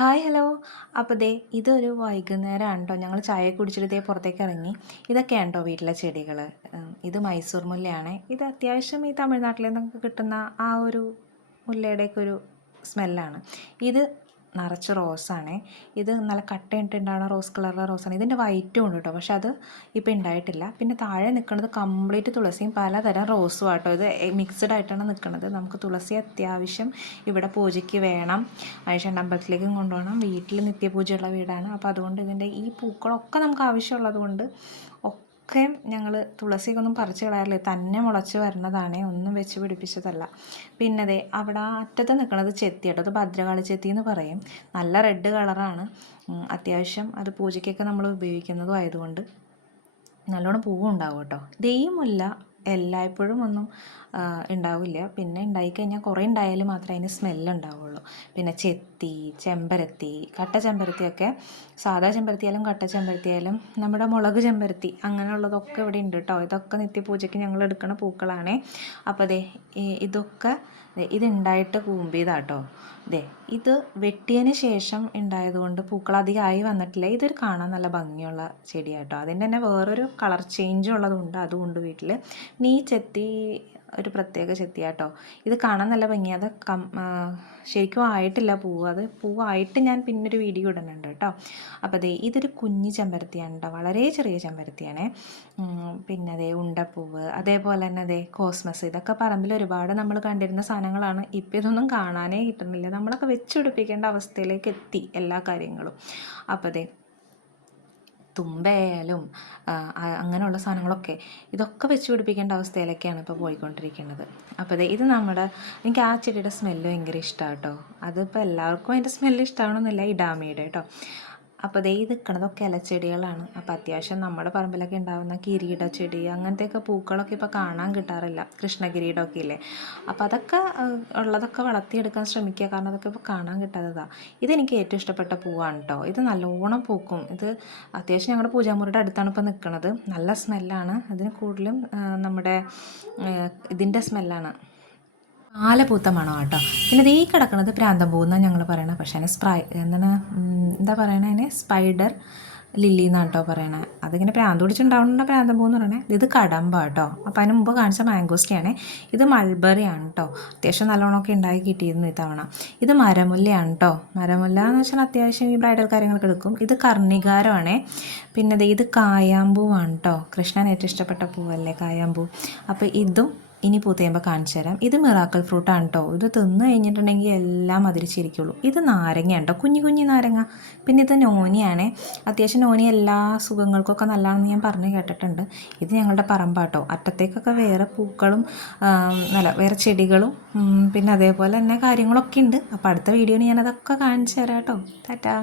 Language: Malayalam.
Hi hello. അപ്പോൾ ദേ ഇതൊരു വൈകുന്നേരമാണ് കേട്ടോ. ഞങ്ങൾ ചായ കുടിച്ചിട്ട് ദേ പുറത്തേക്ക് ഇറങ്ങി. ഇതൊക്കെയാണ് കേട്ടോ വീട്ടിലെ ചെടികൾ. ഇത് മൈസൂർ മുല്ലയാണ്. ഇത് അത്യാവശ്യം ഈ തമിഴ്നാട്ടിൽ നിന്നൊക്കെ കിട്ടുന്ന ആ ഒരു മുല്ലയുടെയൊക്കെ ഒരു സ്മെല്ലാണ്. ഇത് നിറച്ച് റോസാണ്. ഇത് നല്ല കട്ടയിട്ടിട്ടുണ്ടാകുന്ന റോസ് കളറുള്ള റോസാണ്. ഇതിൻ്റെ വൈറ്റും ഉണ്ട് കേട്ടോ, പക്ഷെ അത് ഇപ്പോൾ ഉണ്ടായിട്ടില്ല. പിന്നെ താഴെ നിൽക്കുന്നത് കംപ്ലീറ്റ് തുളസിയും പലതരം റോസും ആട്ടോ. ഇത് മിക്സ്ഡ് ആയിട്ടാണ് നിൽക്കുന്നത്. നമുക്ക് തുളസി അത്യാവശ്യം ഇവിടെ പൂജയ്ക്ക് വേണം. ആഴ്ച അമ്പലത്തിലേക്കും കൊണ്ടുപോകണം. വീട്ടിൽ നിത്യപൂജയുള്ള വീടാണ്. അപ്പോൾ അതുകൊണ്ട് ഇതിൻ്റെ ഈ പൂക്കളൊക്കെ നമുക്ക് ആവശ്യമുള്ളത് കൊണ്ട് ഒക്കെ ഞങ്ങൾ തുളസിയൊക്കെ ഒന്നും പറിച്ച് കളയാറില്ല. തന്നെ മുളച്ച് വരുന്നതാണ്, ഒന്നും വെച്ച് പിടിപ്പിച്ചതല്ല. പിന്നെ ദേ അവിടെ അറ്റത്ത് നിൽക്കുന്നത് ചെത്തി കേട്ടോ. അത് ഭദ്രകാളി ചെത്തി എന്ന് പറയും. നല്ല റെഡ് കളറാണ്. അത്യാവശ്യം അത് പൂജയ്ക്കൊക്കെ നമ്മൾ ഉപയോഗിക്കുന്നതും ആയതുകൊണ്ട് നല്ലോണം പൂവും ഉണ്ടാവും കേട്ടോ. ദേ ഈ മുല്ല എല്ലായ്പ്പോഴും ഒന്നും ഉണ്ടാവില്ല. പിന്നെ ഉണ്ടായിക്കഴിഞ്ഞാൽ കുറേ ഉണ്ടായാൽ മാത്രമേ അതിന് സ്മെല്ല് ഉണ്ടാവുള്ളൂ. പിന്നെ ചെത്തി, ചെമ്പരത്തി, കട്ട ചെമ്പരത്തിയൊക്കെ സാധാ ചെമ്പരത്തിയായാലും കട്ട ചെമ്പരത്തിയായാലും നമ്മുടെ മുളക് ചെമ്പരത്തി അങ്ങനെയുള്ളതൊക്കെ ഇവിടെ ഉണ്ട് കേട്ടോ. ഇതൊക്കെ നിത്യപൂജയ്ക്ക് ഞങ്ങൾ എടുക്കുന്ന പൂക്കളാണേ. അപ്പോൾ അതെ ഇതൊക്കെ ഇതുണ്ടായിട്ട് കൂമ്പിയതാട്ടോ. അതെ ഇത് വെട്ടിയതിന് ശേഷം ഉണ്ടായതുകൊണ്ട് പൂക്കൾ അധികമായി വന്നിട്ടില്ല. ഇതൊരു കാണാൻ നല്ല ഭംഗിയുള്ള ചെടിയാട്ടോ. അതിൻ്റെ തന്നെ വേറൊരു കളർ ചേഞ്ച് ഉള്ളതുണ്ട്, അതുകൊണ്ട് വീട്ടിൽ. നീ ചെത്തി ഒരു പ്രത്യേക ചെത്തിയാട്ടോ. ഇത് കാണാൻ നല്ല ഭംഗിയാണ്. അത് ശരിക്കും ആയിട്ടില്ല പൂവ്. അത് പൂവായിട്ട് ഞാൻ പിന്നൊരു വീഡിയോ ഇടുന്നുണ്ട് കേട്ടോ. അപ്പോൾ അതെ ഇതൊരു കുഞ്ഞ് ചെമ്പരത്തിയാണ് കേട്ടോ. വളരെ ചെറിയ ചെമ്പരത്തിയാണേ. പിന്നെ അതേ ഉണ്ടപ്പൂവ്, അതേപോലെ തന്നെ അതേ കോസ്മസ്, ഇതൊക്കെ പറമ്പിൽ ഒരുപാട് നമ്മൾ കണ്ടിരുന്ന സാധനങ്ങളാണ്. ഇപ്പം ഇതൊന്നും കാണാനേ കിട്ടുന്നില്ല. നമ്മളൊക്കെ വെച്ചുപിടിപ്പിക്കേണ്ട അവസ്ഥയിലേക്ക് എത്തി എല്ലാ കാര്യങ്ങളും. അപ്പോൾ അതെ തുമ്പയായാലും അങ്ങനെയുള്ള സാധനങ്ങളൊക്കെ ഇതൊക്കെ വെച്ച് പിടിപ്പിക്കേണ്ട അവസ്ഥയിലൊക്കെയാണ് ഇപ്പോൾ പോയിക്കൊണ്ടിരിക്കുന്നത്. അപ്പോൾ ഇത് നമ്മുടെ എനിക്ക് ആ ചെടിയുടെ സ്മെല്ല് ഭയങ്കര ഇഷ്ടമാണ് കേട്ടോ. അതിപ്പോൾ എല്ലാവർക്കും അതിൻ്റെ സ്മെല്ല് ഇഷ്ടമാവണമെന്നില്ല. ഇഡാമിയുടെ കേട്ടോ. അപ്പോൾ ഈ നിൽക്കണതൊക്കെ ഇലച്ചെടികളാണ്. അപ്പോൾ അത്യാവശ്യം നമ്മുടെ പറമ്പിലൊക്കെ ഉണ്ടാകുന്ന കിരീട ചെടി അങ്ങനത്തെയൊക്കെ പൂക്കളൊക്കെ ഇപ്പോൾ കാണാൻ കിട്ടാറില്ല. കൃഷ്ണകിരീടമൊക്കെ ഇല്ലേ. അപ്പോൾ അതൊക്കെ ഉള്ളതൊക്കെ വളർത്തിയെടുക്കാൻ ശ്രമിക്കുക. കാരണം അതൊക്കെ ഇപ്പോൾ കാണാൻ കിട്ടാത്തതാണ്. ഇതെനിക്ക് ഏറ്റവും ഇഷ്ടപ്പെട്ട പൂവാണ് കേട്ടോ. ഇത് നല്ലോണം പൂക്കും. ഇത് അത്യാവശ്യം ഞങ്ങളുടെ പൂജാമുറിയുടെ അടുത്താണ് ഇപ്പോൾ നിൽക്കുന്നത്. നല്ല സ്മെല്ലാണ്. അതിന് കൂടുതലും നമ്മുടെ ഇതിൻ്റെ സ്മെല്ലാണ്. ആലപൂത്ത മണം കേട്ടോ. പിന്നെ ഈ കിടക്കുന്നത് പ്രാന്തം പൂവെന്നാണ് ഞങ്ങൾ പറയണത്. പക്ഷേ അതിന് എന്താ പറയണത്, അതിന് സ്പൈഡർ ലില്ലി എന്നാണ് കേട്ടോ പറയണത്. അതിങ്ങനെ പ്രാന്ത് പിടിച്ചുണ്ടാവുന്ന പ്രാന്തം പൂവെന്ന് പറയണത്. ഇത് കടമ്പ കേട്ടോ. അപ്പോൾ അതിന് മുമ്പ് കാണിച്ച മാംഗോസ്റ്റിയാണ്. ഇത് മൾബറിയാണ് കേട്ടോ. അത്യാവശ്യം നല്ലോണമൊക്കെ ഉണ്ടായി കിട്ടിയിരുന്നു ഇത്തവണ. ഇത് മരമുല്ലയാണ് കേട്ടോ. മരമുല്ല എന്ന് വെച്ചാൽ അത്യാവശ്യം ഈ ബ്രൈഡൽ കാര്യങ്ങളൊക്കെ എടുക്കും. ഇത് കർണികാരമാണേ. പിന്നെ ഇത് കായാമ്പൂവാണ് കേട്ടോ. കൃഷ്ണൻ ഏറ്റവും ഇഷ്ടപ്പെട്ട പൂവല്ലേ കായാമ്പൂ. അപ്പോൾ ഇതും ഇനി പൂത്തയുമ്പോൾ കാണിച്ചു തരാം. ഇത് മിറാക്കിൾ ഫ്രൂട്ടാണ് കേട്ടോ. ഇത് തിന്ന് കഴിഞ്ഞിട്ടുണ്ടെങ്കിൽ എല്ലാം മധുരിച്ചിരിക്കുള്ളൂ. ഇത് നാരങ്ങയാണ് കേട്ടോ, കുഞ്ഞു കുഞ്ഞു നാരങ്ങ. പിന്നെ ഇത് നോനിയാണ്. അത്യാവശ്യം നോനി എല്ലാ സുഖങ്ങൾക്കൊക്കെ നല്ലതാണെന്ന് ഞാൻ പറഞ്ഞു കേട്ടിട്ടുണ്ട്. ഇത് ഞങ്ങളുടെ പറമ്പാട്ടോ. അറ്റത്തേക്കൊക്കെ വേറെ പൂക്കളും വേറെ ചെടികളും പിന്നെ അതേപോലെ തന്നെ കാര്യങ്ങളൊക്കെ ഉണ്ട്. അപ്പോൾ അടുത്ത വീഡിയോയിൽ ഞാനതൊക്കെ കാണിച്ചു തരാം കേട്ടോ. ടാറ്റാ.